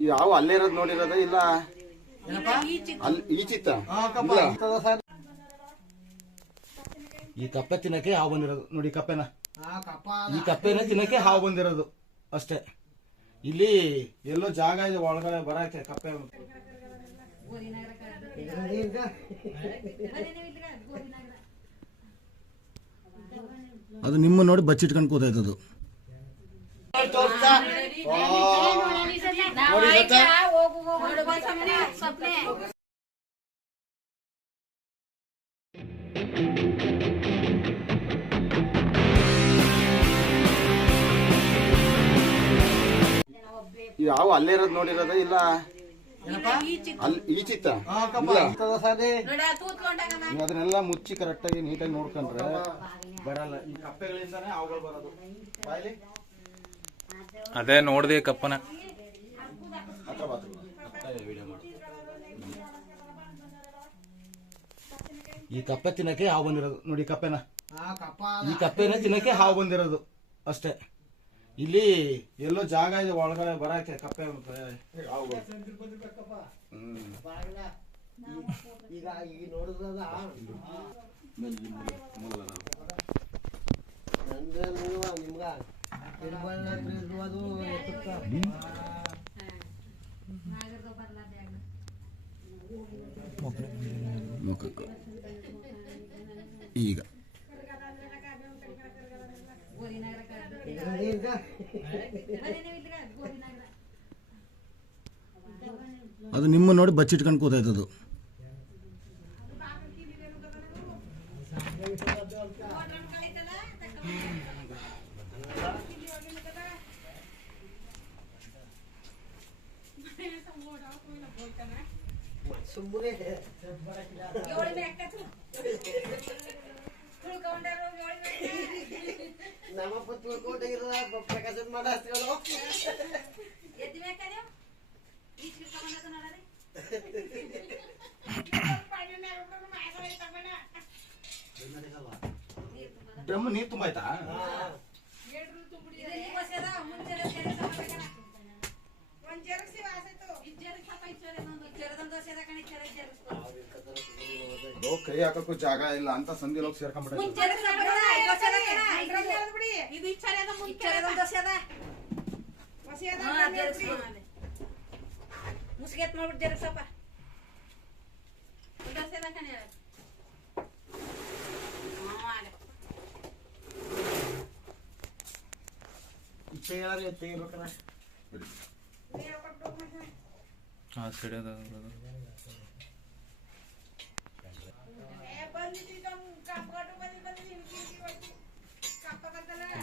ಯಾವ ಅಲ್ಲೇ ಇರೋದು ನೋಡಿರೋದ ಇಲ್ಲ? ಅಲ್ಲಿ ಚಿತ್ತ. ಈ ಕಪ್ಪೆ ತಿನ್ನಕ್ಕೆ ಹಾವು ಬಂದಿರೋದು. ನೋಡಿ ಕಪ್ಪೆನ. ಈ ಕಪ್ಪೆನ ತಿನ್ನಕ್ಕೆ ಹಾವು ಬಂದಿರೋದು. ಅಷ್ಟೇ. ಇಲ್ಲಿ ಎಲ್ಲೋ ಜಾಗ ಇದೆ ಒಳಗಡೆ ಬರಕ್ಕೆ ಕಪ್ಪೆ ಅದು ನಿಮ್ಮ ನೋಡಿ ಬಚ್ಚಿಟ್ಕೊಂಡು ಕೂತೈತದು ಯಾವ ಅಲ್ಲೇ ಇರೋದ್ ನೋಡಿರೋದ? ಇಲ್ಲ. ಅಲ್ಲಿ ಈಚಿತ್ತ. ನೀವು ಅದನ್ನೆಲ್ಲ ಮುಚ್ಚಿ ಕರೆಕ್ಟಾಗಿ ನೀಟಾಗಿ ನೋಡ್ಕೊಂಡ್ರೆ ಬರಲ್ಲ. ಈ ಕಪ್ಪೆಗಳಿಂದಾನೇ ಅವುಗಳು ಬರೋದು. ಅದೇ ನೋಡ್ದೆ ಕಪ್ಪನ. ವಿಡಿಯೋ ಮಾಡು. ಈ ಕಪ್ಪೆ ತಿನ್ನಕ್ಕೆ ಹಾವು ಬಂದಿರೋದು. ನೋಡಿ ಕಪ್ಪೆನ. ಈ ಕಪ್ಪೆನ ತಿನ್ನಕ್ಕೆ ಹಾವು ಬಂದಿರೋದು ಅಷ್ಟೇ. ಇಲ್ಲಿ ಎಲ್ಲೋ ಜಾಗ ಇದೆ ಒಳಗಡೆ ಬರಕ್ಕೆ ಕಪ್ಪೆ ಹ್ಮ್. ಈಗ ಈಗ ಅದು ನಿಮ್ಮ ನೋಡಿ ಬಚ್ಚಿಟ್ಕೊಂಡು ಅದಾವ. ನಂದು ನಿಮ್ಗ ತಿರುಮಲ ಅದು ಎತ್ತುತ್ತ. ಮುಖಕ್ಕೆ ಈಗ ಈಗ ಅದು ನಿಮ್ಮ ನೋಡಿ ಬಚ್ಚಿಟ್ಕೊಂಡು ಕೂತೈತದು ಸುಮ್ಮನೆ ನಮ್ಮಪ್ಪ ತಿಳ್ಕೊಂಡಿರಲ್ಲ ಪ್ರಕಾಶನ ಮಾಡಾಸ್ತಿಗಳು ಡ್ರಮ್ ನೀರು ತುಂಬಾಯ್ತಾ ಅದು ಕೈ ಹಾಕಕ್ಕೂ ಜಾಗ ಇಲ್ಲ ಅಂತ ಸಂಧಿ ಹೋಗಿ ಸೇರ್ಕೊಂಡ್ಬಿಟ್ಟೆ ಇದು ಇಚ್ಛಾರದ ಮುಂಚೆ ಮುಸ್ಗೆತ್ ಮಾಡ್ಬಿಟ್ಟು ಜರಸಪ್ಪ ದೋಸೆದ ಕಣೆ ಇಚ್ಛೆ ಹೇಳಾರೆ ತೆಗಿಬೇಕಲ್ಲ ಆ ಸಿಡಿಯೋದು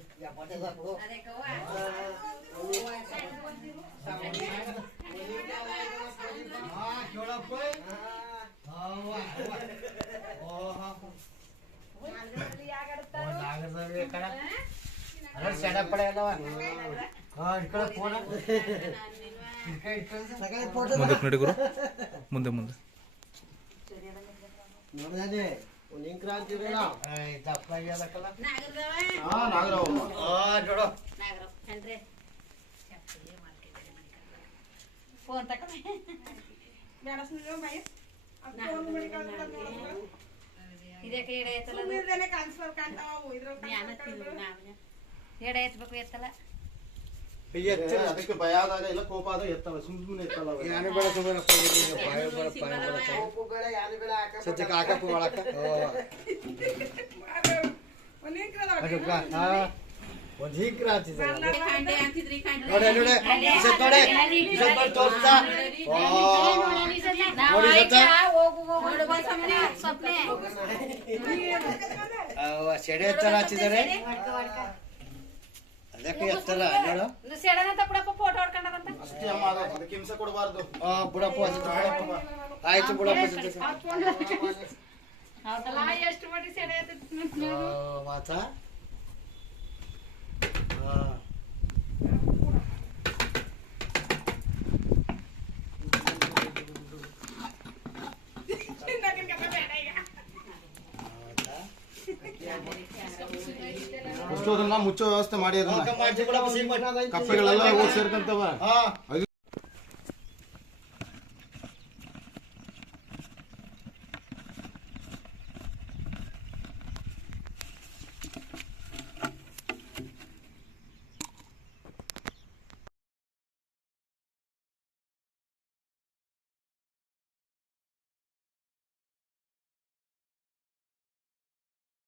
ನೀವು ಆರ್ಗನ್ಲೆ ಇದೆ ಒಂದು ಬರ್ಪಕ್ಕಿ ಒಳ್ಳೆ ಸಂಧಿ ಸೇರ್ಕೊಂಡದಲ್ಲ ಅದು? ಮುಂದಕ್ಕೆ ನಡಿ ಗುರು ಮುಂದೆ ಮುಂದೆ ನೋಡ್ದಾನೆ ಒಂದು ಇಂಕ್ರಾಂತಿ ಇರಲ್ಲ ದಪ್ಪಾಗ್ಯದಕ್ಕಲ್ಲ ಹಾ ನಾಗರಾವ್ ನೋಡು. ಫೋನ್ ತಕೊಂಡೆ ಇದಕ್ಕೆ ಎಡೆ ಎತ್ತಲ್ಲ ಎಡೆ ಎತ್ತಬೇಕು ಎತ್ತಲ್ಲ ಅದಕ್ಕೆ ಭಯ ಆದಾಗ ಇಲ್ಲ ಕೋಪ ಆದಾಗ ಎತ್ತಲ್ಲ ಸುಮ್ ಸುಮ್ಮನೆ ಎತ್ತಲ್ಲ ಅವು. ಯಾನೆ ಬೇಡ ಸುಮ್ಮನೆ ಬಾಯ ಬೇಡ ಪಾಯ ಬೇಡ ಕೋಪು ಬೇಡ ಯಾನೆ ಬೇಡ ಸದ್ಯಕ್ಕೆ ಹಾಕಪ್ಪ ಒಳಕ ಒಂದು ಹಿಂಕ್ರಾಂತಿ ಖಂಡೆ ಅಂತಿದ್ರಿ ನೋಡಿ ನೋಡಿ ಇಸತ್ ನೋಡಿ ಇಸತ್ ನೋಡಿ ತೋರ್ಸ್ತಾ ಓ ನೋಡಿ ಸತ್ತ ಹೋಗು ಹೋಗು ಸ್ವಪ್ನೆ ಅವ ಸೆಡೆ ಎತ್ತರ ಹಚ್ಚಿದ್ದಾರೆ ಅದಕ್ಕೆ ಎತ್ತರ ನೋಡು ಸೆಡನ ತಪ್ಪಡಪ್ಪ ಫೋಟೋ ಹೊಡ್ಕೊಂಡಾರಂತ ಅಷ್ಟೇ ಅಮ್ಮ ಅದು ಅದಕ್ಕೆ ಹಿಂಸೆ ಕೊಡಬಾರ್ದು. ಆ ಬುಡಪ್ಪ. ಆಯ್ತು ಬುಡಪ್ಪ. ಹೌದಲ್ಲ ಎಷ್ಟು ಮಾಡಿ ಸೆಡೆ ಮಾತಾ ಆ. ಆಯ್ತಾ? ಅಷ್ಟು ಅದನ್ನ. ಮುಚ್ಚೋ ವ್ಯವಸ್ಥೆ ಮಾಡಿ ಅದನ್ನ. ಕಪ್ಪೆಗಳೆಲ್ಲ ಹೋಗಿ ಸೇರ್ಕಂತವ.